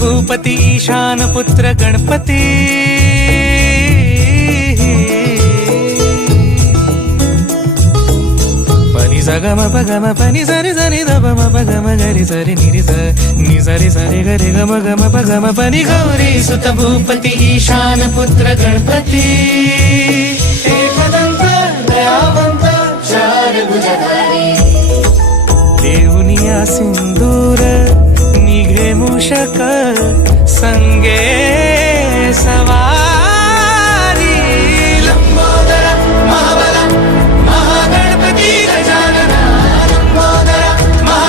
भूपती ईशान पुत्र गणपती पनी सगम पगम पनी सरी सरी दबम पगम गरी सरी निरी नि सरी सरी गरी गम गम पगम पनी गौरी सुत भूपती ईशान पुत्र गणपती एकदंत दयावंत चार भुजधारी देऊनिया सिंदूर निघे मूषक संगे सवार